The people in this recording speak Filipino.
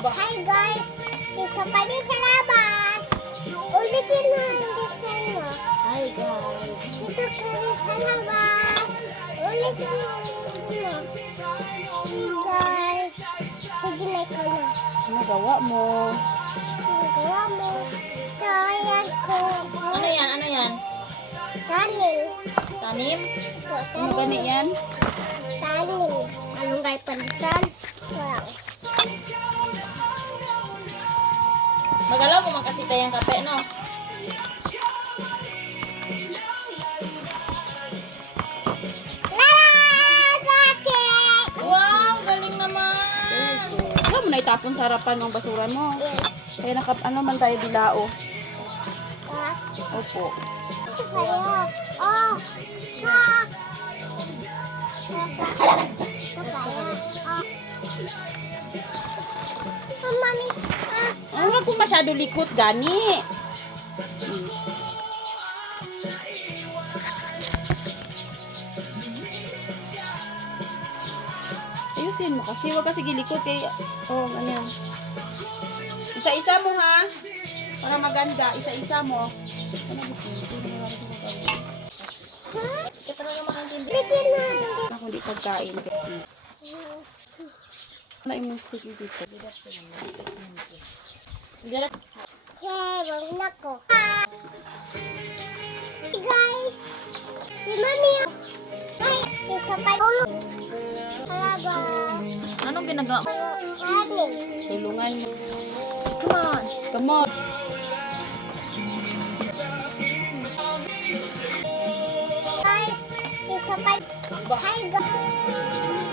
Hi guys! Dito pa rin sa labas! Ulitin mo ang design mo. Hi guys! Dito pa rin sa labas! Ulitin mo ang design mo. Hi guys! Sige na ikaw na. Ano gawa mo? Ano gawa mo? So, ayan ko. Ano yan? Ano yan? Tanim. Tanim? Ano gani yan? Tanim. Anong gay palisan? Wow. Magalaw mo man kasi tayong kape, no? Wow! Galing naman! Alam mo na itapon sa harapan ng basuran mo. Kaya ano man tayo bilao. Opo. Ito sa'yo. Oh! Ha! Ito sa'yo. Oh. Mami. Ano kung masyado likot gani? Ayusin mo kasi wag kasi gilikot eh. Oh, ano yan? Isa-isa mo ha. Para maganda, isa-isa mo. Ano dito? Ito talaga makantindi. Bitin mo. Ako di pagkain. Ano yung musik dito? Diret. Yeah, wag na ko. Hey guys! Si Mami. Ay, ito pa. Talaga. Anong ginagawa? Tanim. Tulungan mo. Come on! Come on. Guys, ito pa. Hi guys!